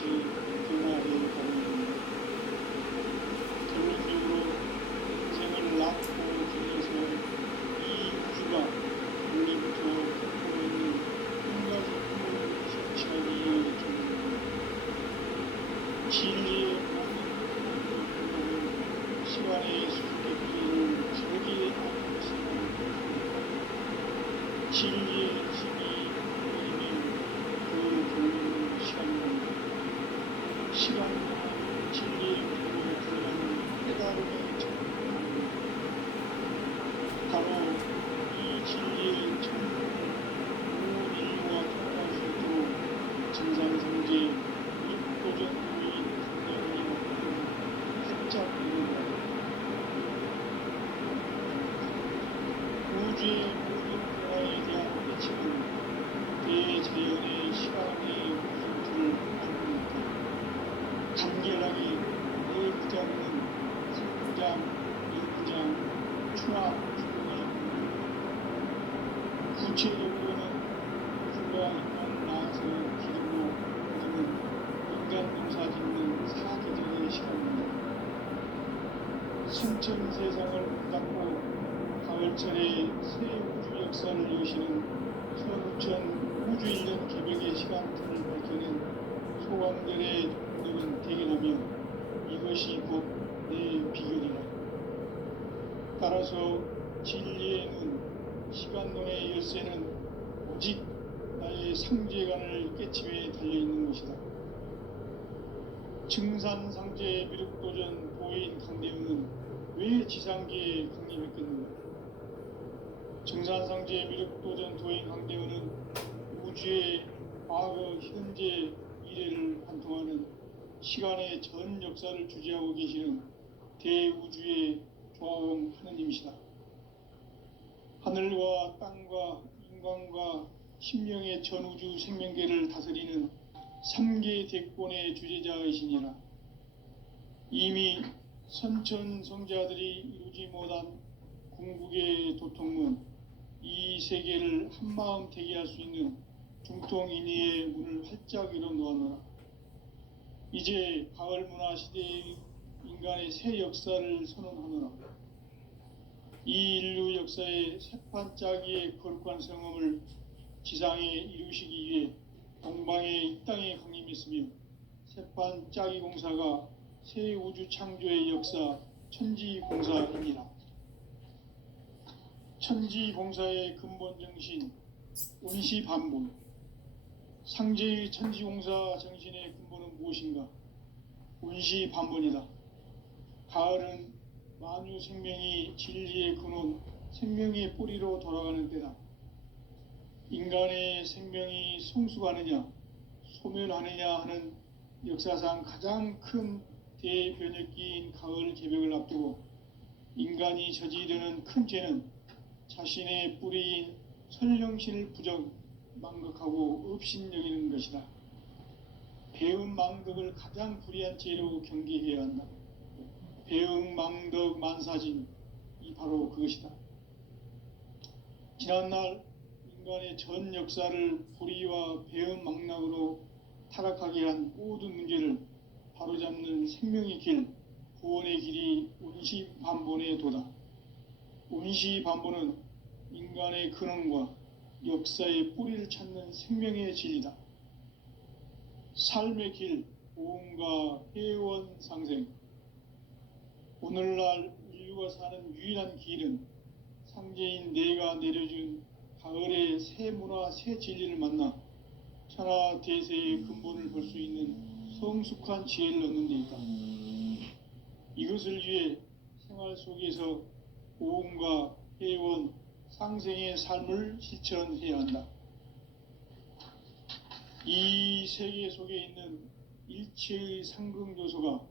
것이 변화의 발현입니다. 결론적으로 생을 낳고 길러서 이 우주가 원래부터 갖고 있는 한 가지 꿈을 성취하기 위한 존재입니다. 진리의 모든 꿈을 시간의 수수께끼를 저기에 안고 있습니다. 진리의 힘이 보이면 그 결론은 시간입니다. 시간은 진리의 힘으로 불러는 깨달음의 천국입니다. 바로 이 진리의 천국을 온 인류가 통과할 수 있도록 증산성제 육도전 도인 강령이 활짝 열립니다. 우주의 모든 변화에 대한 깨침은 대자연의 시간의 우주를 바꿉니다. 간결하게 내부장은 상부장, 일부장, 추락, 주동이 구체적으로는 우주가 인간 나에서 기름으로 얻는 인간 농사 짓는 사계절의 시간입니다. 신천 세상을 닫고 가을철에 새 우주 역사를 여시는 천우천 우주일년 개벽의 시간틀을 밝혀낸 소강들의 동력은 대견하며 이것이 곧 내 비결이라. 따라서 진리의 눈, 시간론의 열쇠는 오직 나의 상제관을 깨침에 달려있는 것이다. 증산상제 미륵도전 도인 강대웅은 왜 지상계에 강림했겠는가? 증산상제 미륵도전 도인 강대웅은 우주의 과거, 현재, 미래를 관통하는 시간의 전 역사를 주재하고 계시는 대우주의 조화원 하느님이시다. 하늘과 땅과 인간과 신명의 전우주 생명계를 다스리는 3계 대권의 주재자이시니라. 이미 선천성자들이 이루지 못한 궁극의 도통문, 이 세계를 한마음 대기할 수 있는 중통인의의 문을 활짝 열어놓았노라. 이제 가을 문화 시대의 인간의 새 역사를 선언하노라. 이 인류 역사의 새판짜기의 거룩한 성험을 지상에 이루시기 위해 동방의 이 땅에 강림했으며 새판짜기 공사가 새 우주 창조의 역사 천지공사입니다. 천지공사의 근본 정신 운시반본, 상제의 천지공사 정신의 근본은 무엇인가? 운시반본이다. 가을은 만유 생명이 진리의 근원, 생명의 뿌리로 돌아가는 때다. 인간의 생명이 성숙하느냐, 소멸하느냐 하는 역사상 가장 큰 대변혁기인 가을 개벽을 앞두고 인간이 저지르는 큰 죄는 자신의 뿌리인 설령신을 망각하고 업신여기는 것이다. 배음 망덕을 가장 불의한 죄로 경계해야 한다. 배음 망덕 만사진, 이 바로 그것이다. 지난날 인간의 전 역사를 불의와 배음 망락으로 타락하게 한 모든 문제를 바로잡는 생명의 길, 구원의 길이 운시반본의 도다. 운시반본은 인간의 근원과 역사의 뿌리를 찾는 생명의 진리다. 삶의 길, 보험과 회원 상생. 오늘날 인류가 사는 유일한 길은 상제인 내가 내려준 가을의 새 문화, 새 진리를 만나 천하 대세의 근본을 볼 수 있는 성숙한 지혜를 얻는 데 있다. 이것을 위해 생활 속에서 보험과 회원, 상생의 삶을 실천해야 한다. 이 세계 속에 있는 일체의 상극 요소가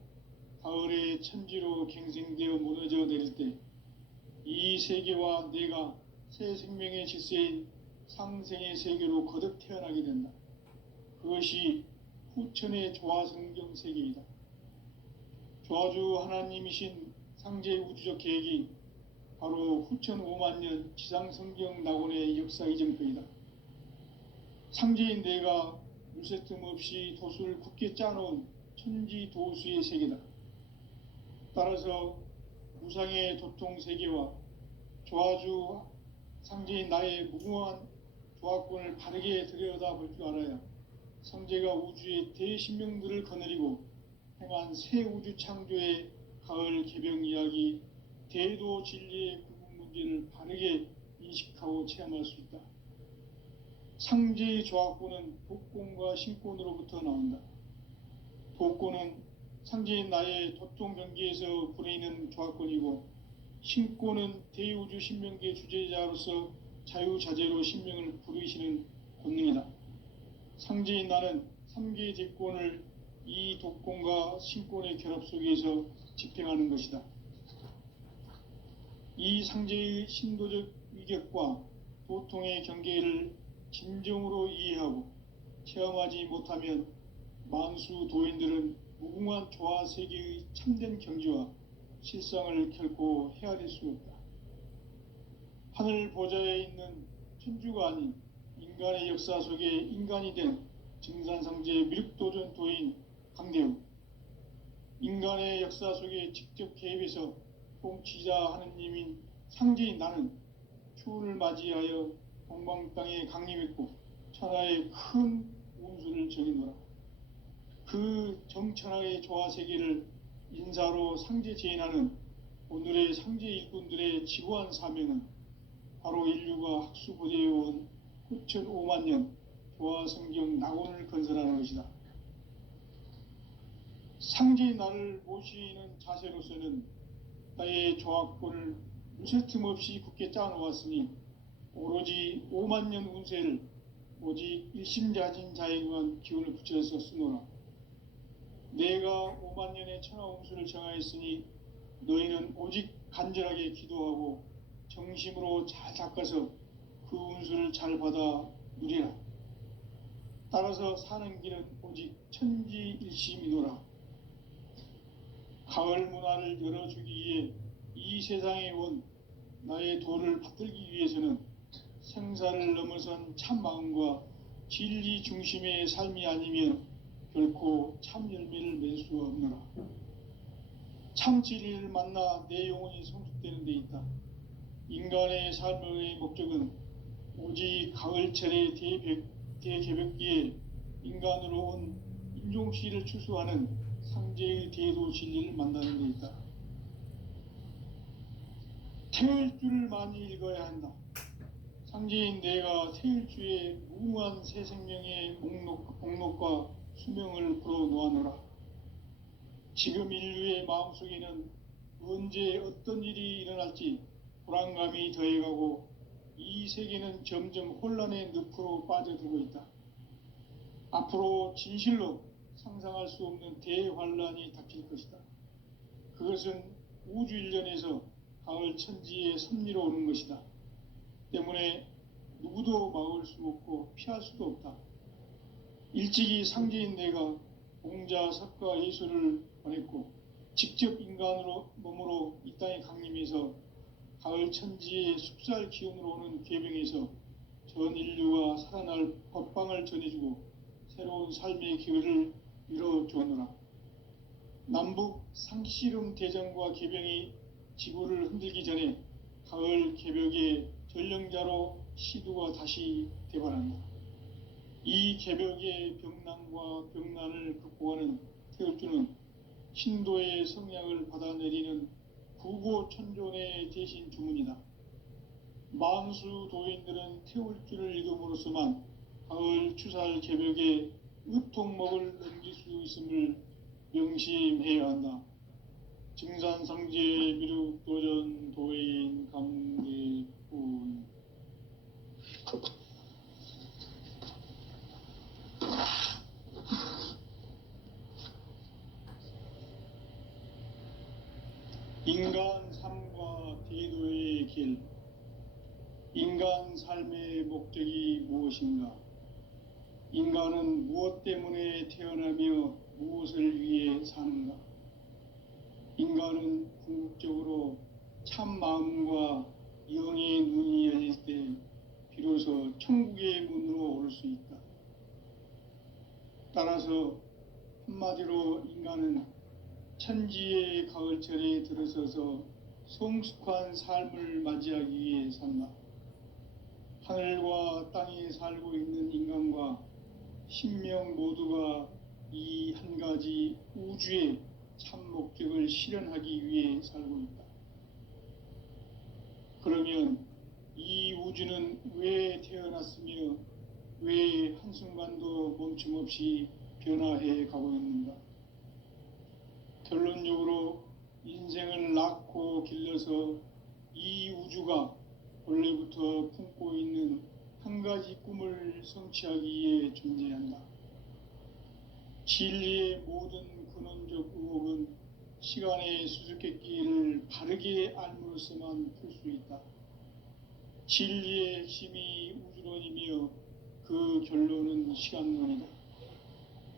가을의 천지로 갱생되어 무너져 내릴 때 이 세계와 내가 새 생명의 질서인 상생의 세계로 거듭 태어나게 된다. 그것이 후천의 조화성경 세계이다. 조화주 하나님이신 상제 우주적 계획이 바로 후천 5만년 지상성경 낙원의 역사 이정표이다. 상제인 내가 물새틈 없이 도수를 굳게 짜놓은 천지도수의 세계다. 따라서 무상의 도통 세계와 조화주 상제인 나의 무궁한 조합권을 바르게 들여다볼 줄 알아야 성제가 우주의 대신명들을 거느리고 행한 새 우주 창조의 가을 개병 이야기, 대도 진리의 궁극 문제를 바르게 인식하고 체험할 수 있다. 상제의 조합권은 독권과 신권으로부터 나온다. 독권은 상제인 나의 도통 경계에서 부르이는 조합권이고, 신권은 대우주 신명계 주제자로서 자유자재로 신명을 부르시는 권능이다. 상제인 나는 3개의 대권을 이 독권과 신권의 결합 속에서 집행하는 것이다. 이 상제의 신도적 위격과 도통의 경계를 진정으로 이해하고 체험하지 못하면 만수 도인들은 무궁한 조화 세계의 참된 경지와 실상을 결코 헤아릴 수 없다. 하늘 보좌에 있는 천주가 아닌 인간의 역사 속에 인간이 된 증산상제 미륵도전 도인 강대우, 인간의 역사 속에 직접 개입해서 통치자 하느님인 상제인 나는 추운을 맞이하여 동방 땅에 강림했고 천하의 큰 운수를 정해놓아 그 정천하의 조화 세계를 인사로 상제 제인하는 오늘의 상제 일꾼들의 지고한 사명은 바로 인류가 학수고대해온 9,500만 년 조화 성경 낙원을 건설하는 것이다. 상제의 나를 모시는 자세로서는 나의 조합권을 무쇠틈 없이 굳게 짜놓았으니 오로지 5만 년 운세를 오직 일심자진 자에게만 기운을 붙여서 쓰노라. 내가 5만 년의 천하 운수를 정하였으니 너희는 오직 간절하게 기도하고 정심으로 잘 닦아서 그 운수를 잘 받아 누리라. 따라서 사는 길은 오직 천지일심이노라. 가을 문화를 열어주기 위해 이 세상에 온 나의 도를 받들기 위해서는 생사를 넘어선 참 마음과 진리 중심의 삶이 아니면 결코 참 열매를 맺을 수 없노라. 참 진리를 만나 내 영혼이 성숙되는 데 있다. 인간의 삶의 목적은 오직 가을철의 대개벽기에 인간으로 온 인종시를 추수하는 상제의 대도 진리를 만나는 데 있다. 태일주를 많이 읽어야 한다. 상제인 내가 태일주의 무궁한 새 생명의 목록과 수명을 풀어놓아노라. 지금 인류의 마음속에는 언제 어떤 일이 일어날지 불안감이 더해가고 이 세계는 점점 혼란의 늪으로 빠져들고 있다. 앞으로 진실로 상상할 수 없는 대환란이 닥칠 것이다. 그것은 우주 일련에서 가을 천지의 섭리로 오는 것이다. 때문에 누구도 막을 수 없고 피할 수도 없다. 일찍이 상제인 내가 공자, 석가, 예수를 보냈고 직접 인간으로 몸으로 이 땅에 강림해서 가을 천지의 숙살 기운으로 오는 계병에서 전 인류가 살아날 법방을 전해주고 새로운 삶의 기회를 이뤄주었노라. 남북 상씨름 대전과 계병이 지구를 흔들기 전에 가을 개벽의 전령자로 시두가 다시 대발한다. 이 개벽의 병난과 병난을 극복하는 태울주는 신도의 성량을 받아내리는 구고천존의 대신 주문이다. 만수 도인들은 태울주를 읽음으로써만 가을 추살 개벽의 의통목을 넘길 수 있음을 명심해야 한다. 증산상제 미륵도전 도인 강대군. 인간 삶과 대도의 길. 인간 삶의 목적이 무엇인가? 인간은 무엇 때문에 태어나며 무엇을 위해 사는가? 인간은 궁극적으로 참 마음과 영의 눈이 열릴 때 비로소 천국의 문으로 오를 수 있다. 따라서 한마디로 인간은 천지의 가을철에 들어서서 성숙한 삶을 맞이하기 위해 산다. 하늘과 땅에 살고 있는 인간과 신명 모두가 이 한 가지 우주의 참 목적을 실현하기 위해 살고 있다. 그러면 이 우주는 왜 태어났으며 왜 한순간도 멈춤없이 변화해 가고 있는가? 결론적으로 인생을 낳고 길러서 이 우주가 원래부터 품고 있는 한 가지 꿈을 성취하기 위해 존재한다. 진리의 모든 근원적 의혹은 시간의 수수께끼를 바르게 알므로서만 풀 수 있다. 진리의 핵심이 우주론이며 그 결론은 시간론이다.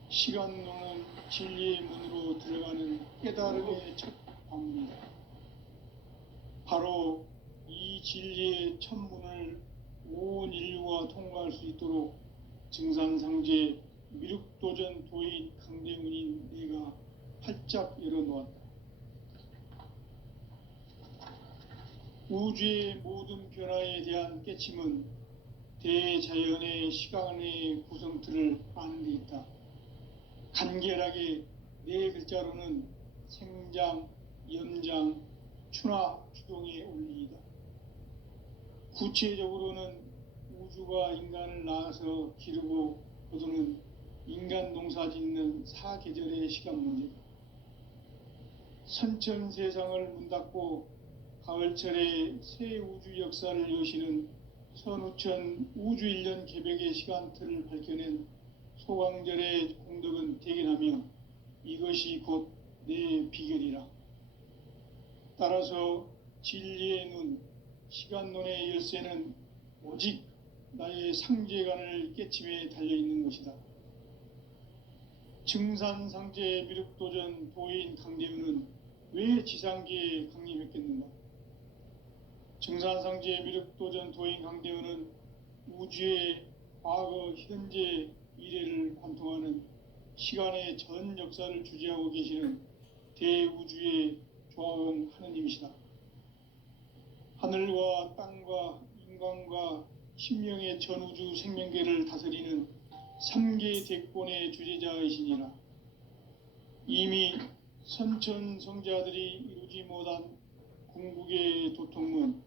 시간론은 진리의 문으로 들어가는 깨달음의 첫 방문이다. 바로 이 진리의 첫 문을 온 인류가 통과할 수 있도록 증산상제 미륵도전 도인 강대훈인 내가 활짝 열어놓았다. 우주의 모든 변화에 대한 깨침은 대자연의 시간의 구성틀을 아는 데 있다. 간결하게 네 글자로는 생장, 연장, 추나 추동의 원리이다. 구체적으로는 우주가 인간을 낳아서 기르고 거두는 인간 농사 짓는 사계절의 시간 문제다. 선천 세상을 문 닫고 가을철에 새 우주 역사를 여시는 선우천 우주 1년 개벽의 시간틀을 밝혀낸 소광절의 공덕은 대견하며 이것이 곧 내 비결이라. 따라서 진리의 눈, 시간론의 열쇠는 오직 나의 상제관을 깨침에 달려있는 것이다. 증산상제 미륵도전 도인 강대훈은 왜 지상계에 강림했겠는가? 증산상제 미륵도전 도인 강대훈은 우주의 과거, 현재, 미래를 관통하는 시간의 전 역사를 주재하고 계시는 대우주의 조화원 하느님이시다. 하늘과 땅과 인간과 신명의 전우주 생명계를 다스리는 3개 대권의 주재자이시니라. 이미 선천성자들이 이루지 못한 궁극의 도통문,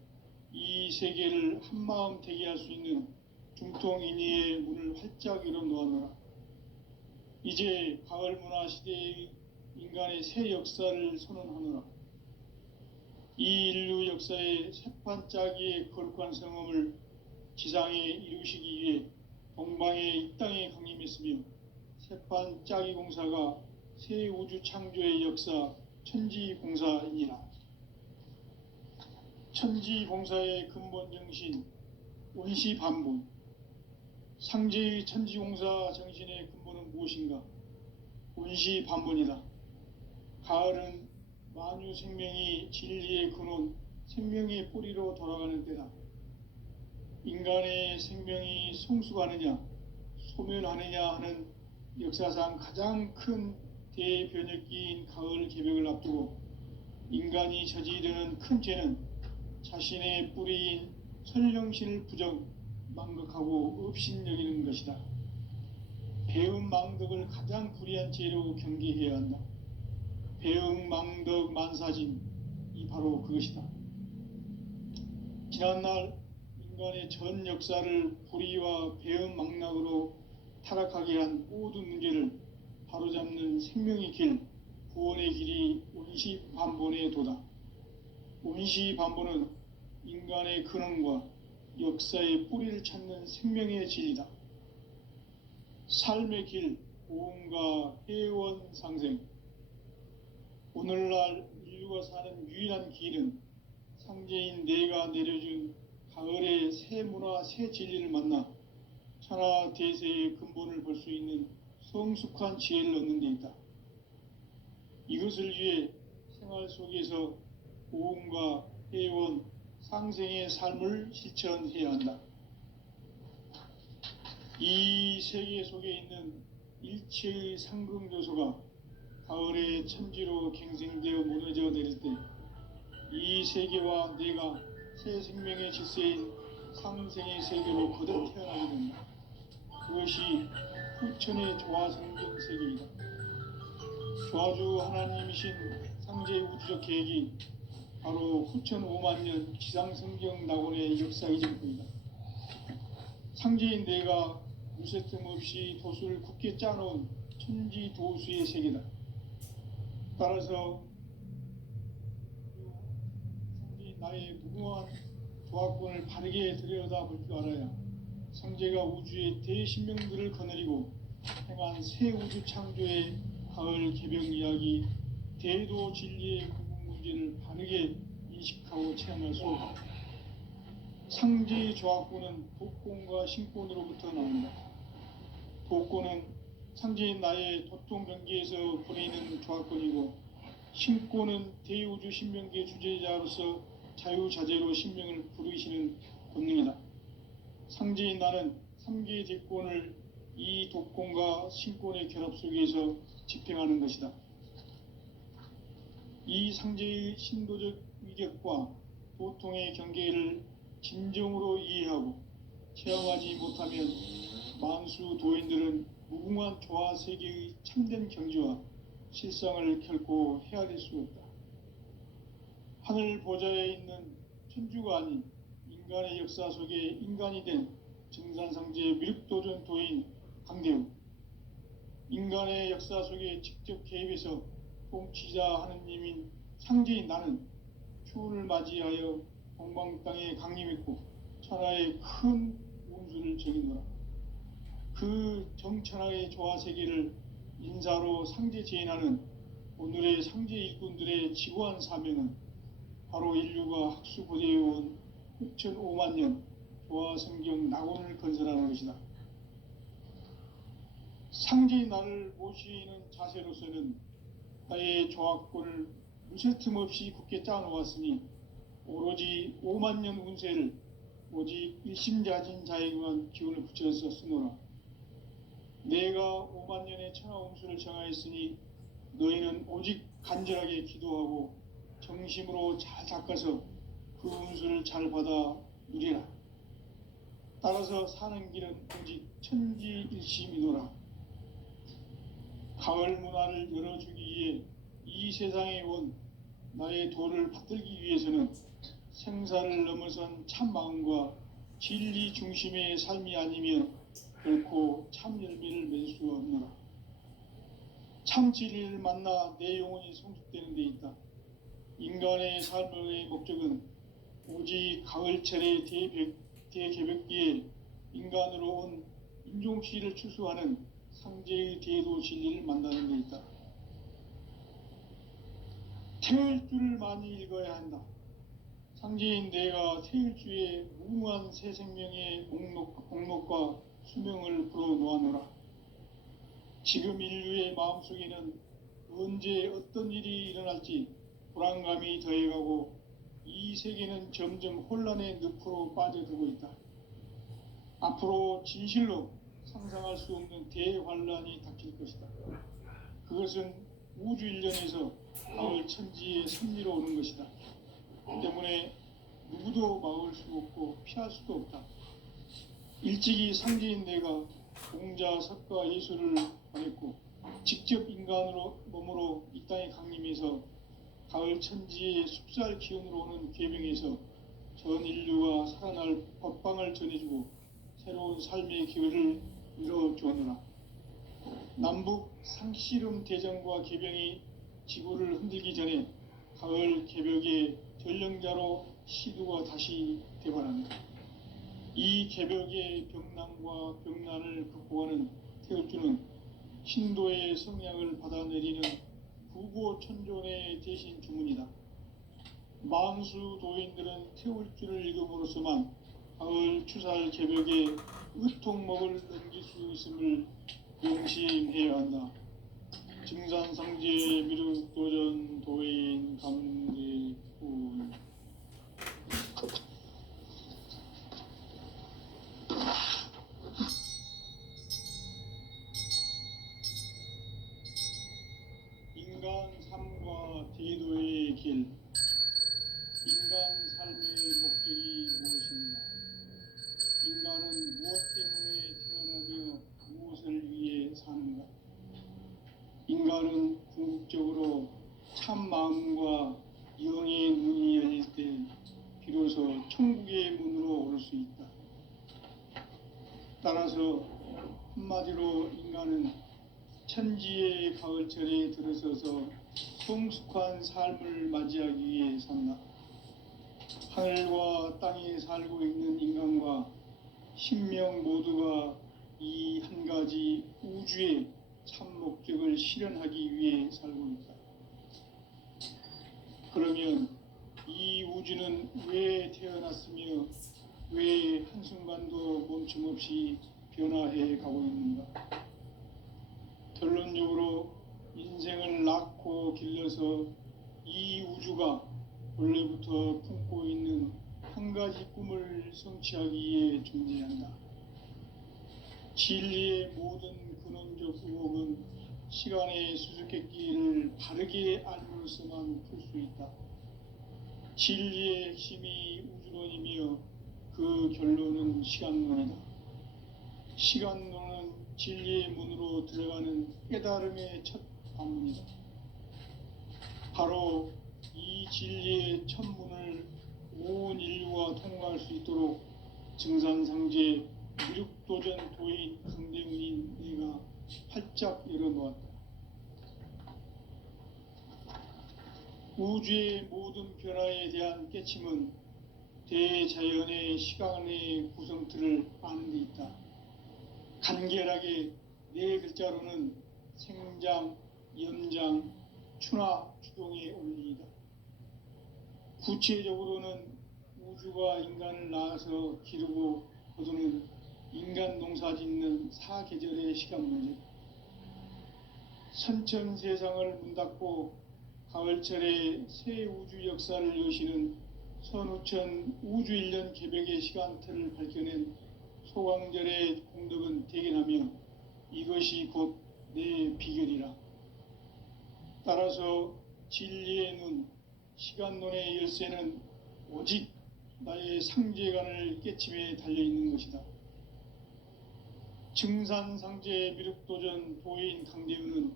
이 세계를 한마음 되게 할 수 있는 중통인의의 문을 활짝 열어놓았노라. 이제 가을 문화 시대의 인간의 새 역사를 선언하노라. 이 인류 역사의 새판짜기의 거룩한 성험을 지상에 이루시기 위해 동방의 이 땅에 강림했으며 새판짜기 공사가 새 우주 창조의 역사 천지공사이니라. 천지공사의 근본 정신 원시반분, 상제의 천지공사 정신의 근본은 무엇인가? 원시반분이다. 가을은 만유 생명이 진리의 근원, 생명의 뿌리로 돌아가는 때다. 인간의 생명이 성숙하느냐, 소멸하느냐 하는 역사상 가장 큰 대변혁기인 가을 개벽을 앞두고 인간이 저지르는 큰 죄는 자신의 뿌리인 설령신을 부정, 망극하고 업신여기는 것이다. 배음 망덕을 가장 불의한 죄로 경계해야 한다. 배음 망덕 만사진, 이 바로 그것이다. 지난날 인간의 전 역사를 불의와 배음 망락으로 타락하게 한 모든 문제를 바로잡는 생명의 길, 구원의 길이 원시반본의 도다. 원시반본은 인간의 근원과 역사의 뿌리를 찾는 생명의 진리다. 삶의 길, 고음과 회원 상생. 오늘날 인류가 사는 유일한 길은 상제인 내가 내려준 가을의 새 문화, 새 진리를 만나 천하 대세의 근본을 볼 수 있는 성숙한 지혜를 얻는 데 있다. 이것을 위해 생활 속에서 고음과 회원, 상생의 삶을 실천해야 한다. 이 세계 속에 있는 일체의 상금요소가 가을의 천지로 갱생되어 무너져 내릴 때 이 세계와 내가 새 생명의 질서인 상생의 세계로 거듭 태어나게 된다. 그것이 후천의 조화성경 세계이다. 조화주 하나님이신 상제의 우주적 계획이 바로 후천 5만 년 지상성경 낙원의 역사의 전부이다. 상제인 내가 무쇠뜸 없이 도수를 굳게 짜놓은 천지 도수의 세계다. 따라서 상제인 나의 무궁한 조합권을 바르게 들여다볼 줄 알아야 상제가 우주의 대신명들을 거느리고 행한 새 우주 창조의 가을 개벽 이야기, 대도 진리의 궁극 문제를 바르게 인식하고 체험할 수 없다. 상제의 조합권은 독권과 신권으로부터 나온다. 독권은 상제인 나의 도통 경계에서 보내는 조합권이고, 신권은 대우주 신명계 주제자로서 자유자재로 신명을 부르시는 권능이다. 상제인 나는 3개의 대권을 이 독권과 신권의 결합 속에서 집행하는 것이다. 이 상제의 신도적 위격과 도통의 경계를 진정으로 이해하고 체험하지 못하면 만수 도인들은 무궁한 조화 세계의 참된 경지와 실상을 결코 헤아릴 수 없다. 하늘 보좌에 있는 천주가 아닌 인간의 역사 속에 인간이 된 증산상제의 미륵도전 도인 강대우, 인간의 역사 속에 직접 개입해서 통치자 하느님인 상제인 나는 추운을 맞이하여 동방 땅에 강림했고 천하의 큰 운수를 적이노라. 그 정천하의 조화 세계를 인사로 상제 제인하는 오늘의 상제 일꾼들의 지고한 사명은 바로 인류가 학수고대해온 6,5만 년 조화 성경 낙원을 건설하는 것이다. 상제의 나를 모시는 자세로서는 나의 조합권을 무쇠틈 없이 굳게 짜놓았으니 오로지 5만 년 운세를 오직 일심자진 자에게만 기운을 붙여서 쓰노라. 내가 5만 년의 천하 운수를 정하였으니 너희는 오직 간절하게 기도하고 정심으로 잘 닦아서 그 운수를 잘 받아 누리라. 따라서 사는 길은 오직 천지일심이노라. 가을 문화를 열어주기 위해 이 세상에 온 나의 도를 받들기 위해서는 생사를 넘어선 참 마음과 진리 중심의 삶이 아니면 결코 참 열매를 맺을 수 없노라. 참 진리를 만나 내 영혼이 성숙되는 데 있다. 인간의 삶의 목적은 오직 가을철의 대개벽기에 인간으로 온 인종씨를 추수하는 상제의 대도 진리를 만나는 데 있다. 태일주를 많이 읽어야 한다. 상제인 내가 태일주의 무궁한 새 생명의 목록과 수명을 불어놓아노라. 지금 인류의 마음속에는 언제 어떤 일이 일어날지 불안감이 더해가고 이 세계는 점점 혼란의 늪으로 빠져들고 있다. 앞으로 진실로 상상할 수 없는 대환란이 닥칠 것이다. 그것은 우주 일련에서 가을 천지의 섭리로 오는 것이다. 때문에 누구도 막을 수 없고 피할 수도 없다. 일찍이 상제인 내가 공자, 석가, 예수를 보냈고 직접 인간으로 몸으로 이 땅에 강림해서 가을 천지의 숲살 기운으로 오는 계명에서 전 인류가 살아날 법방을 전해주고 새로운 삶의 기회를 이뤄주었노라. 남북 상씨름 대전과 개병이 지구를 흔들기 전에 가을 개벽의 전령자로 시두가 다시 되관한다. 이 개벽의 병난과 병난을 극복하는 태울주는 신도의 성향을 받아내리는 부고천존의 대신 주문이다. 만수 도인들은 태울주를 읽음으로써만 가을 추살 개벽에 의통목을 넘길 수 있음을 명심해야 한다. 증산상제 미륵도전 도인 감대군. 인간 삶과 대도의 길. 인간 삶의 목적이 무엇인가? 인간은 무엇 때문에 태어나며 무엇을 위해 사는가? 인간은 궁극적으로 참 마음과 영의 문이 열릴 때 비로소 천국의 문으로 올 수 있다. 따라서 한마디로 인간은 천지의 가을철에 들어서서 성숙한 삶을 맞이하기 위해 산다. 하늘과 땅에 살고 있는 인간과 신명 모두가 이 한 가지 우주의 참 목적을 실현하기 위해 살고 있다. 그러면 이 우주는 왜 태어났으며 왜 한순간도 멈춤없이 변화해 가고 있는가? 결론적으로 인생을 낳고 길러서 이 우주가 원래부터 품고 있는 한 가지 꿈을 성취하기 위해 존재한다. 진리의 모든 근원적 의혹은 시간의 수수께끼를 바르게 알므로서만 풀 수 있다. 진리의 핵심이 우주론이며 그 결론은 시간론이다. 시간론은 진리의 문으로 들어가는 깨달음의 첫 방문이다. 바로 이 진리의 첫 문을 온 인류가 통과할 수 있도록 증산상제 미륵도전 도인 강대문인 내가 활짝 열어놓았다. 우주의 모든 변화에 대한 깨침은 대자연의 시간의 구성틀을 아는 데 있다. 간결하게 네 글자로는 생장, 연장, 추나 추동의 원리이다. 구체적으로는 우주가 인간을 낳아서 기르고 거두는 인간 농사 짓는 사계절의 시간 문제. 선천 세상을 문 닫고 가을철에 새 우주 역사를 여시는 선우천 우주 1년 개벽의 시간틀을 밝혀낸 소광절의 공덕은 대견하며 이것이 곧 내 비결이라. 따라서 진리의 눈, 시간론의 열쇠는 오직 나의 상제관을 깨침에 달려있는 것이다. 증산상제 미륵도전 도인 강대우는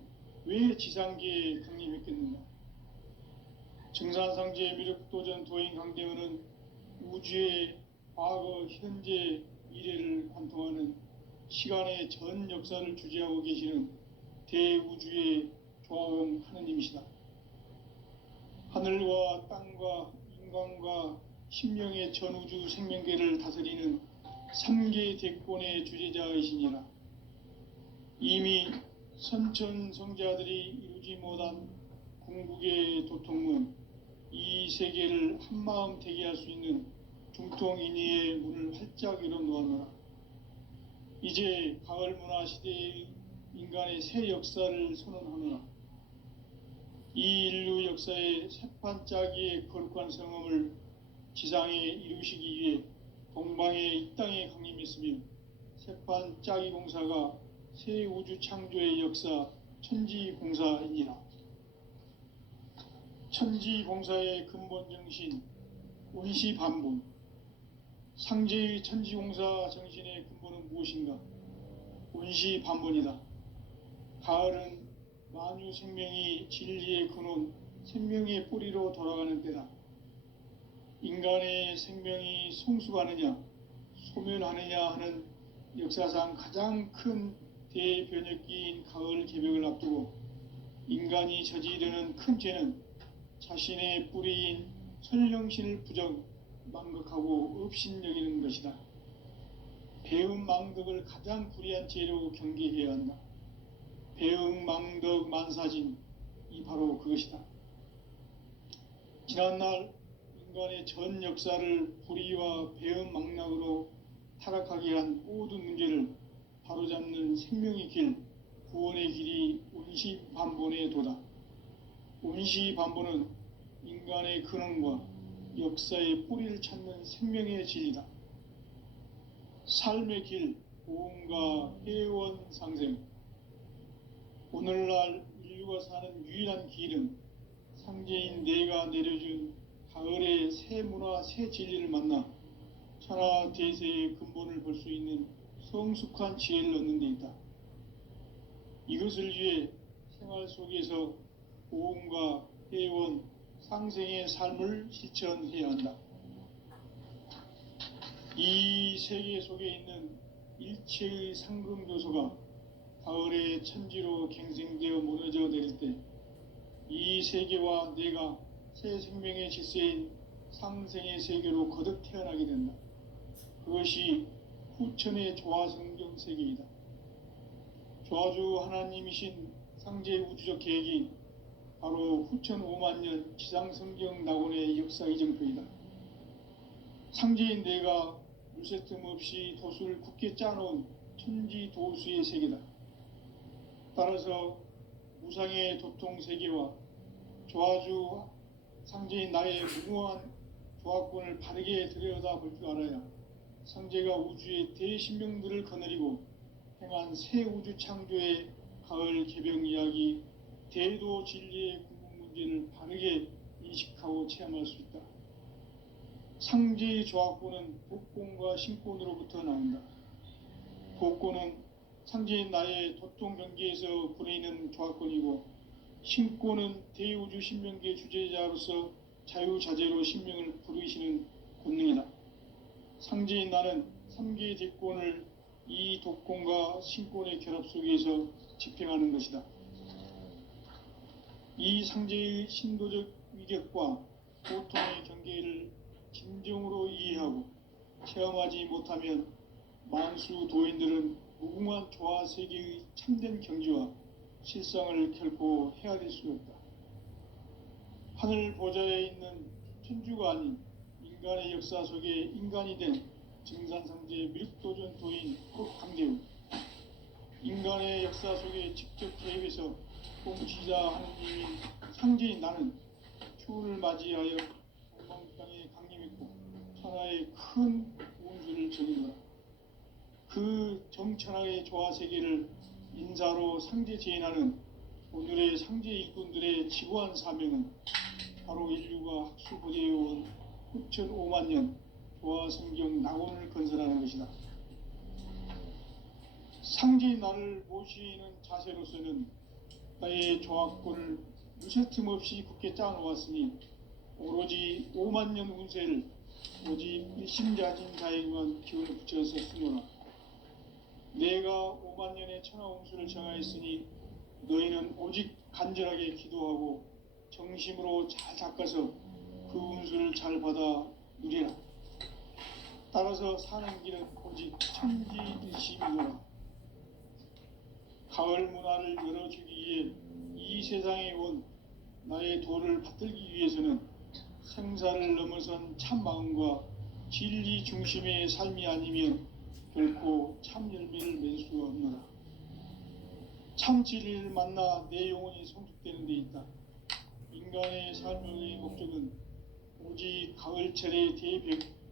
왜 지상계에 강림했겠는가? 증산상제 미륵도전 도인 강대우는 우주의 과거, 현재, 미래를 관통하는 시간의 전 역사를 주재하고 계시는 대우주의 조화원 하느님이시다. 하늘과 땅과 인간과 신명의 전우주 생명계를 다스리는 3계 대권의 주재자이시니라. 이미 선천성자들이 이루지 못한 궁극의 도통문, 이 세계를 한마음 되게 할 수 있는 중통인의의 문을 활짝 열어놓았노라. 이제 가을 문화 시대의 인간의 새 역사를 선언하노라. 이 인류 역사의 새판짜기의 거룩한 성음을 지상에 이루시기 위해 동방의 이 땅에 강림했으며 새판짜기 공사가 새 우주 창조의 역사 천지공사이니라. 천지공사의 근본 정신 원시반본. 상제의 천지공사 정신의 근본은 무엇인가? 원시반본이다. 가을은 만유 생명이 진리의 근원, 생명의 뿌리로 돌아가는 때다. 인간의 생명이 성숙하느냐, 소멸하느냐 하는 역사상 가장 큰 대변혁기인 가을 개벽을 앞두고 인간이 저지르는 큰 죄는 자신의 뿌리인 설령신을 부정, 망극하고 업신여기는 것이다. 배음 망덕을 가장 불의한 죄로 경계해야 한다. 배음 망덕 만사진, 이 바로 그것이다. 지난날 인간의 전 역사를 불의와 배음 망락으로 타락하게 한 모든 문제를 바로잡는 생명의 길, 구원의 길이 원시반본의 도다. 원시반본은 인간의 근원과 역사의 뿌리를 찾는 생명의 진리다. 삶의 길, 보험과 회원 상생. 오늘날 인류가 사는 유일한 길은 상제인 내가 내려준 가을의 새 문화, 새 진리를 만나 천하 대세의 근본을 볼 수 있는 성숙한 지혜를 얻는 데 있다. 이것을 위해 생활 속에서 고음과 회원, 상생의 삶을 실천해야 한다. 이 세계 속에 있는 일체의 상금 요소가 가을의 천지로 갱생되어 무너져 내릴 때 이 세계와 내가 새 생명의 질서인 상생의 세계로 거듭 태어나게 된다. 그것이 후천의 조화성경 세계이다. 조화주 하나님이신 상제의 우주적 계획이 바로 후천 5만 년 지상성경 낙원의 역사 이정표이다. 상제인 내가 물새 틈 없이 도수를 굳게 짜놓은 천지 도수의 세계다. 따라서 무상의 도통 세계와 조화주 상제인 나의 무궁한 조화권을 바르게 들여다볼 줄 알아야 상제가 우주의 대신명들을 거느리고 행한 새 우주 창조의 가을 개병 이야기, 대도 진리의 궁극 문제를 바르게 인식하고 체험할 수 있다. 상제의 조화권은 복권과 신권으로부터 나온다. 복권은 상제인 나의 도통 경계에서 부르이는 조화권이고, 신권은 대우주 신명계 주제자로서 자유자재로 신명을 부르시는 권능이다. 상제인 나는 3개의 대권을 이 독권과 신권의 결합 속에서 집행하는 것이다. 이 상제의 신도적 위격과 고통의 경계를 진정으로 이해하고 체험하지 못하면 만수 도인들은 무궁한 조화 세계의 참된 경지와 실상을 결코 헤아릴 수 없다. 하늘 보좌에 있는 천주가 아닌 인간의 역사 속에 인간이 된 증산상제 미륵도전 도인 강대우, 인간의 역사 속에 직접 개입해서 공치자 하느님인 상제인 나는 추운을 맞이하여 동방 땅에 강림했고 천하의 큰 운수를 전이노라. 그 정천하의 조화 세계를 인사로 상제 제인하는 오늘의 상제 일꾼들의 지구한 사명은 바로 인류가 학수부대해온 후천 5만 년 조화 성경 낙원을 건설하는 것이다. 상제인 나를 모시는 자세로서는 나의 조화권을 무쇠틈 없이 굳게 짜놓았으니 오로지 5만 년 운세를 오직 일심자진 자에게만 기운을 붙여서 쓰노라. 내가 5만 년의 천하 운수를 정하였으니 너희는 오직 간절하게 기도하고 정심으로 잘 닦아서 그 운수를 잘 받아 누리라. 따라서 사는 길은 오직 천지일심이노라. 가을 문화를 열어주기 위해 이 세상에 온 나의 도를 받들기 위해서는 생사를 넘어선 참 마음과 진리 중심의 삶이 아니면 결코 참 열매를 맺을 수가 없노라. 참 진리를 만나 내 영혼이 성숙되는 데 있다. 인간의 삶의 목적은 오직 가을철의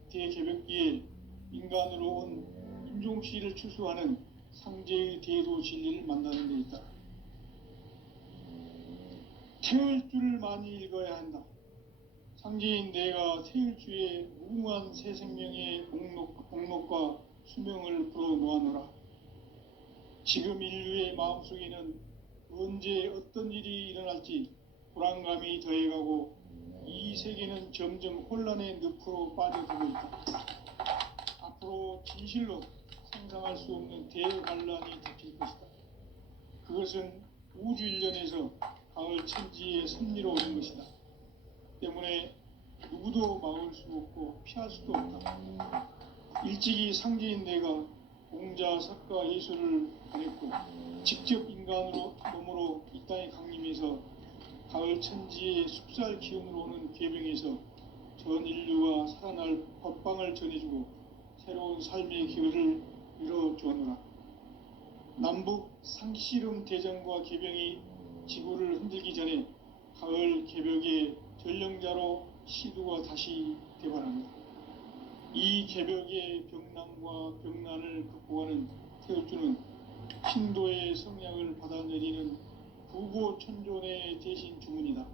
대개벽기에 인간으로 온 인종시를 추수하는 상제의 대도 진리를 만나는 데 있다. 태을주를 많이 읽어야 한다. 상제인 내가 태을주의 무궁한 새 생명의 공록과 수명을 불어놓아노라. 지금 인류의 마음속에는 언제 어떤 일이 일어날지 불안감이 더해가고 이 세계는 점점 혼란의 늪으로 빠져들고 있다. 앞으로 진실로 상상할 수 없는 대환란이 닥칠 것이다. 그것은 우주 일련에서 가을 천지의 섭리로 오는 것이다. 때문에 누구도 막을 수 없고 피할 수도 없다. 일찍이 상제인 내가 공자, 석가, 예술을 보냈고 직접 인간으로 몸으로 이 땅에 강림해서 가을 천지의 숲살 기운으로 오는 계병에서 전 인류가 살아날 법방을 전해주고 새로운 삶의 기회를 이뤄주었노라. 남북 상씨름 대전과 계병이 지구를 흔들기 전에 가을 개벽의 전령자로 시두가 다시 대발합니다. 이 개벽의 병남과 병난을 극복하는 태울주는 신도의 성량을 받아내리는 부고천존의 대신 주문이다.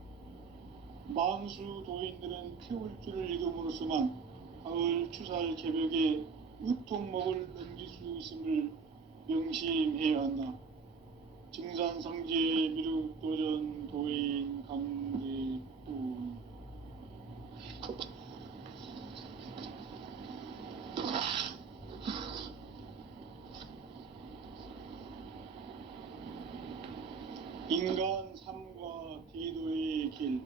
만수 도인들은 태울 줄을 이름으로서만 가을 추살 개벽에 으통목을 넘길 수 있음을 명심해야 한다. 증산상제 미륵도전 도인 강대부. 인간 삶과 대도의 길.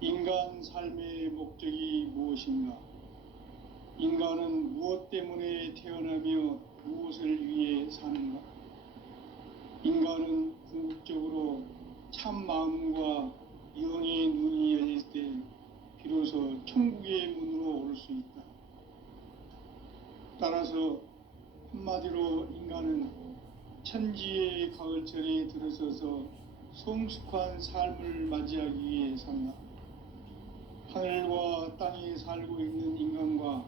인간 삶의 목적이 무엇인가? 인간은 무엇 때문에 태어나며 무엇을 위해 사는가? 인간은 궁극적으로 참 마음과 영의 눈이 열릴 때 비로소 천국의 문으로 올 수 있다. 따라서 한마디로 인간은 천지의 가을철에 들어서서 성숙한 삶을 맞이하기 위해 산다. 하늘과 땅에 살고 있는 인간과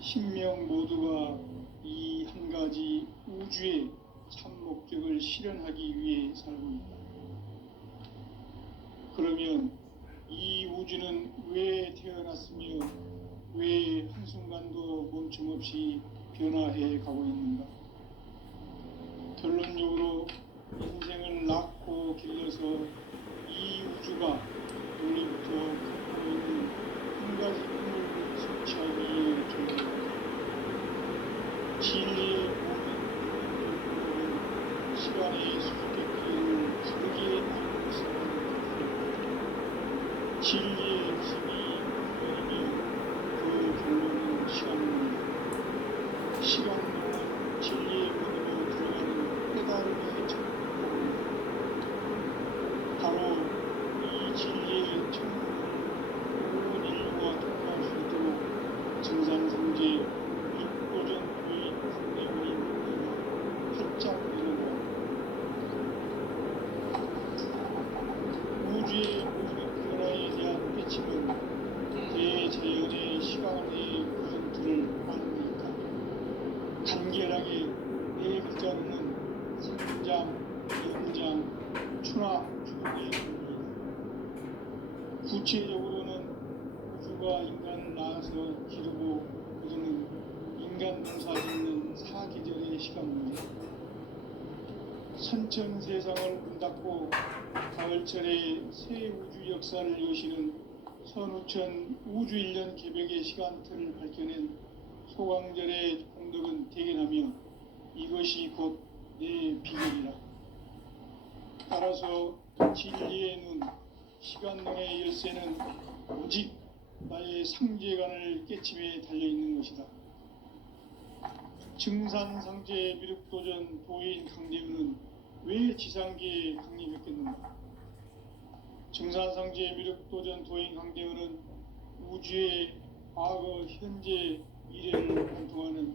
신명 모두가 이 한 가지 우주의 참 목적을 실현하기 위해 살고 있다. 그러면 이 우주는 왜 태어났으며 왜 한순간도 멈춤없이 변화해 가고 있는가? 결론적으로 인생을 낳고 길러서 이 우주가 원래부터 갖고 있는 한 가지 꿈을 성취하기 위해 존재한다. 진리의 모든 시간의 수수께끼를 다르게 알고 있습니다. 진리의 힘이 열리며 그 결론은 시간입니다. 시간 동안 진리의 문으로 들어가는 깨달음의 천국입니다. 바로 이 진리의 천국을 온 인류가 통과할 수 있도록 증산상제 육도전 도인 강대원의 문제가 활짝 열어보았다. 우주의 모든 변화에 대한 깨침은 대자연의 시간의 구성틀을 말하고 있다. 간결하게 네 글자로는 생장, 연장, 추나 죽음의 의미이다. 구체적으로는 우주가 인간을 낳아서 기르고 그러는 인간 농사 짓는 사계절의 시간 문제. 선천 세상을 문 닫고 가을철에 새 우주 역사를 여시는 선우천 우주 1년 개벽의 시간틀을 밝혀낸 소강절의 공덕은 대견하며 이것이 곧 내 비결이라. 따라서 진리의 눈, 시간론의 열쇠는 오직 나의 상제관을 깨침에 달려있는 것이다. 증산상제 미륵도전 도인 강대우는 왜 지상계에 강림했겠는가? 증산상제 미륵도전 도인 강대우는 우주의 과거, 현재, 미래를 관통하는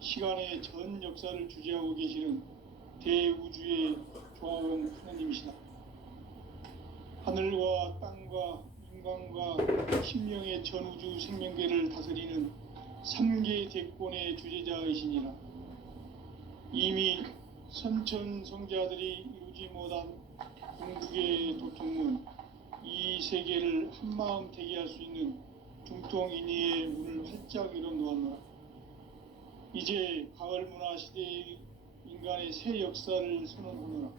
시간의 전 역사를 주재하고 계시는 대우주의 조화원 하나님이시다. 하늘과 땅과 인간과 신명의 전우주 생명계를 다스리는 3계 대권의 주재자이시니라. 이미 선천성자들이 이루지 못한 궁극의 도통문, 이 세계를 한마음 되게 할 수 있는 중통인의의 문을 활짝 열어놓았노라. 이제 가을 문화 시대의 인간의 새 역사를 선언하노라.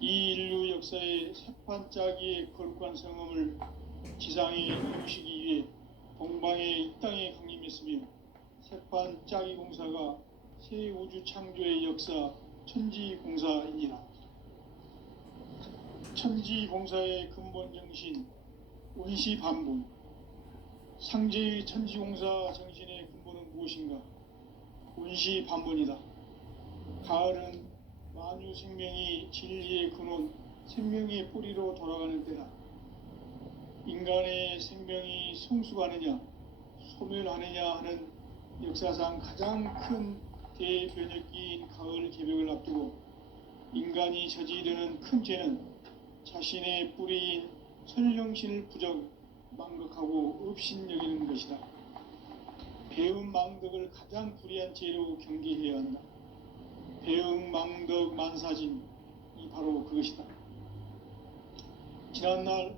이 인류 역사의 새판짜기의 거룩한 성험을 지상에 이루시기 위해 동방의 이 땅에 강림했으며 새판짜기 공사가 새 우주 창조의 역사 천지공사이니라. 천지공사의 근본 정신 원시반분. 상제의 천지공사 정신의 근본은 무엇인가? 원시반분이다. 가을은 만유 생명이 진리의 근원, 생명의 뿌리로 돌아가는 때다. 인간의 생명이 성숙하느냐, 소멸하느냐 하는 역사상 가장 큰 대변혁기인 가을 개벽을 앞두고 인간이 저지르는 큰 죄는 자신의 뿌리인 선령신을 부정, 망극하고 업신여기는 것이다. 배움 망덕을 가장 불의한 죄로 경계해야 한다. 배움 망덕 만사진, 바로 그것이다. 지난날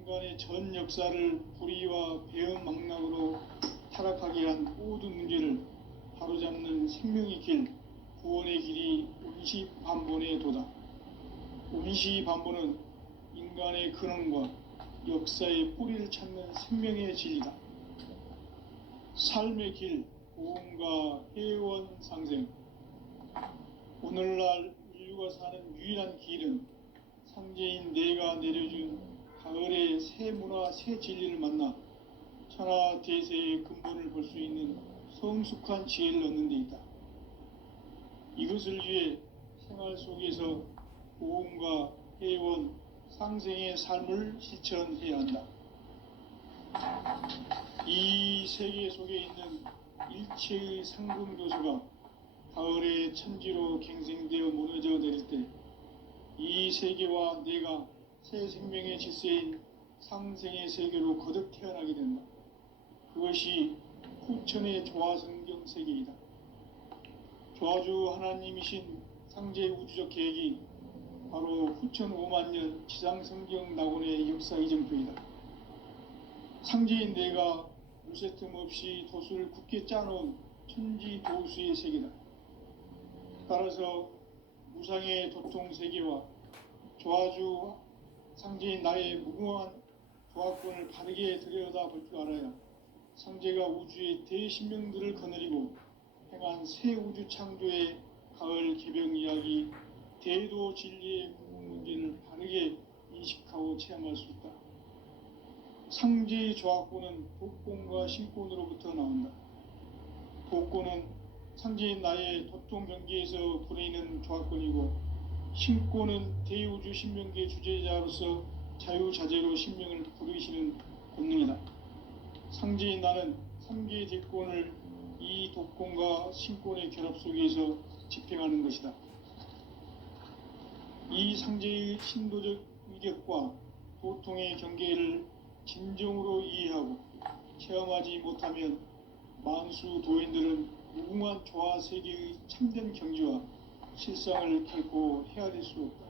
인간의 전 역사를 불의와 배은망락으로 타락하게 한 모든 문제를 바로잡는 생명의 길, 구원의 길이 운시반본의 도다. 운시반본은 인간의 근원과 역사의 뿌리를 찾는 생명의 진리다. 삶의 길, 고음과 회원 상생. 오늘날 인류가 사는 유일한 길은 상제인 내가 내려준 가을의 새 문화, 새 진리를 만나 천하 대세의 근본을 볼 수 있는 성숙한 지혜를 얻는 데 있다. 이것을 위해 생활 속에서 고음과 회원, 상생의 삶을 실천해야 한다. 이 세계 속에 있는 일체의 상금 교수가 가을의 천지로 갱생되어 무너져 내릴 때 이 세계와 내가 새 생명의 질서인 상생의 세계로 거듭 태어나게 된다. 그것이 후천의 조화성경 세계이다. 조화주 하나님이신 상제 우주적 계획이 바로 후천 5만 년 지상성경 낙원의 역사 이정표이다. 상제인 내가 물새 틈 없이 도수를 굳게 짜놓은 천지 도수의 세계다. 따라서 무상의 도통 세계와 조화주 상제인 나의 무궁한 조화권을 바르게 들여다볼 줄 알아야 상제가 우주의 대신명들을 거느리고 행한 새 우주 창조의 가을 개병 이야기, 대도 진리의 궁극 문제를 바르게 인식하고 체험할 수 있다. 상제의 조화권은 도권과 신권으로부터 나온다. 도권은 상제인 나의 도통 경계에서 부리는 조화권이고, 신권은 대우주 신명계 주제자로서 자유자재로 신명을 부르시는 본능이다. 상제인 나는 3개의 대권을 이 도권과 신권의 결합 속에서 집행하는 것이다. 이 상제의 신도적 위력과 도통의 경계를 진정으로 이해하고 체험하지 못하면 만수 도인들은 무궁한 조화 세계의 참된 경지와 실상을 결코 헤아릴 수 없다.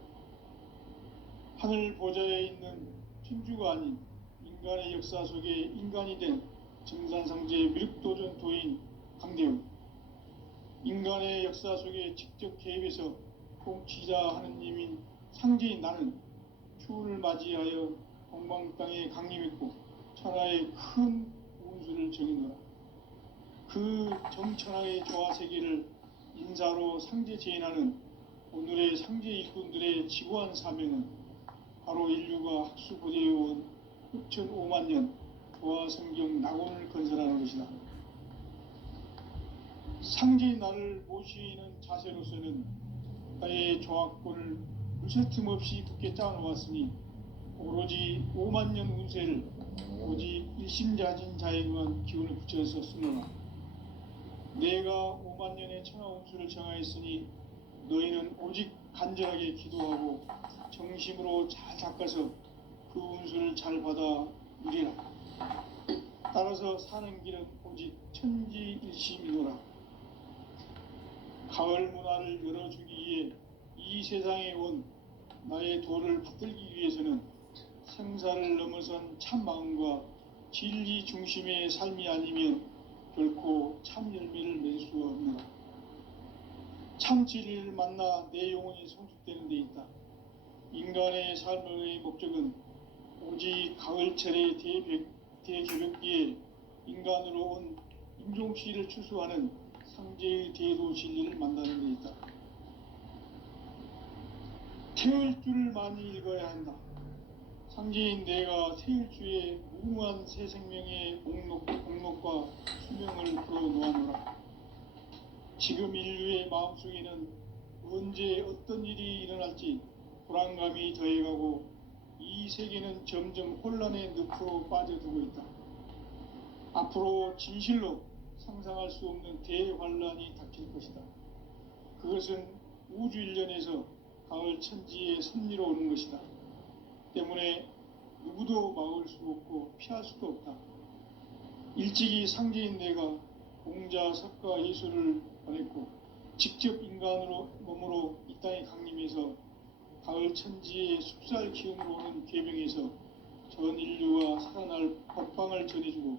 하늘 보좌에 있는 천주가 아닌 인간의 역사 속에 인간이 된 정산상제 미륵도전 도인 강대우, 인간의 역사 속에 직접 개입해서 통치자 하느님인 상제인 나는 추운을 맞이하여 동방 땅에 강림했고 천하의 큰 운수를 정의노라. 그 정천하의 조화 세계를 인사로 상제 제인하는 오늘의 상제 일꾼들의 지구한 사명은 바로 인류가 학수고대해온 후천 5만 년 조화 성경 낙원을 건설하는 것이다. 상제의 나를 모시는 자세로서는 나의 조화권을 물새틈 없이 굳게 짜놓았으니 오로지 5만 년 운세를 오직 일심자진 자에게만 기운을 붙여서 쓰노라. 내가 5만 년의 천하 운수를 정하였으니 너희는 오직 간절하게 기도하고 정심으로 잘 닦아서 그 운수를 잘 받아 누리라. 따라서 사는 길은 오직 천지일심이노라. 가을 문화를 열어주기 위해 이 세상에 온 나의 도를 붙들기 위해서는 생사를 넘어선 참 마음과 진리 중심의 삶이 아니면 결코 참 열매를 맺을 수가 없노라. 참 진리를 만나 내 영혼이 성숙되는 데 있다. 인간의 삶의 목적은 오직 가을철의 대개벽기에 인간으로 온 인종씨를 추수하는 상제의 대도 진리를 만나는 데 있다. 태을주를 많이 읽어야 한다. 상제인 내가 태일주의 무궁한 새 생명의 목록과 수명을 풀어놓아노라. 지금 인류의 마음속에는 언제 어떤 일이 일어날지 불안감이 더해가고 이 세계는 점점 혼란의 늪으로 빠져들고 있다. 앞으로 진실로 상상할 수 없는 대환란이 닥칠 것이다. 그것은 우주 일련에서 가을 천지의 섭리로 오는 것이다. 때문에 누구도 막을 수 없고 피할 수도 없다. 일찍이 상제인 내가 공자, 석가, 예수를 보냈고 직접 인간으로 몸으로 이 땅에 강림해서 천지의 숙살 기운으로 오는 계명에서 전 인류가 살아날 법방을 전해주고